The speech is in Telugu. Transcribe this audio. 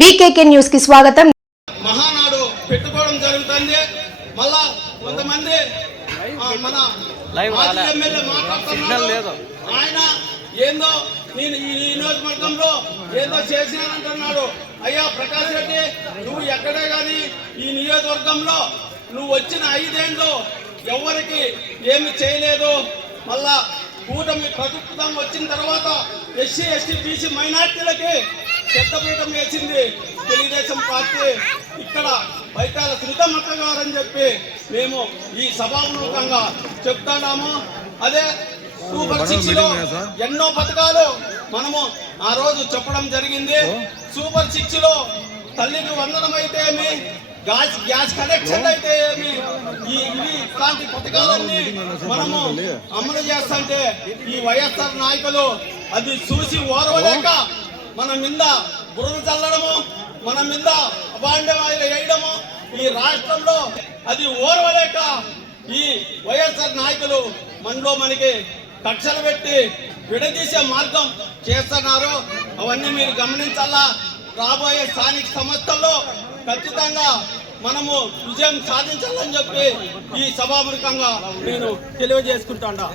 వీకేకే న్యూస్ కి స్వాగతం. మహానాడు పెట్టుకోవడం జరుగుతుంది. మళ్ళా కొంతమంది మన మాజీ ఎమ్మెల్యే మాట్లాడుతున్నారు. ఆయన ఏందో నేను ఈ నియోజకవర్గంలో ఏందో చేసినానంటున్నాడు. అయ్యా ప్రకాష్ రెడ్డి, నువ్వు ఎక్కడే కానీ ఈ నియోజకవర్గంలో నువ్వు వచ్చిన 5 ఏళ్ళు ఎవరికి ఏమి చేయలేదు. మళ్ళా కూటమి ప్రభుత్వం వచ్చిన తర్వాత ఎస్సీ ఎస్టీ బీసీ మైనార్టీలకి పెద్దపీఠం వేసింది తెలుగుదేశం పార్టీ. ఇక్కడ బయటాల సునీతమ్మ గారని చెప్పి మేము ఈ సభాముఖంగా చెప్తున్నాము. అదే సూపర్ 6 లో ఎన్నో పథకాలు మనము ఆ రోజు చెప్పడం జరిగింది. సూపర్ 6 లో తల్లికి వందనం అయితే ఏమి, గ్యాస్ కనెక్షన్ అయితే ఏమి, ఇలాంటి పథకాలన్నీ మనము అమలు చేస్తుంటే ఈ వైఎస్ఆర్ నాయకులు అది చూసి ఓర్వలేక మన మీద బురద చల్లడము, మన మీద అభాండవాయులు వేయడము, ఈ రాష్ట్రంలో అది ఓర్వలేక ఈ వైఎస్ఆర్ నాయకులు మనలో మనకి కక్షలు పెట్టి విడదీసే మార్గం చేస్తున్నారు. అవన్నీ మీరు గమనించాలా. రాబోయే స్థానిక సంస్థల్లో ఖచ్చితంగా మనము విజయం సాధించాలని చెప్పి ఈ సభాముఖంగా నేను తెలియజేసుకుంటా.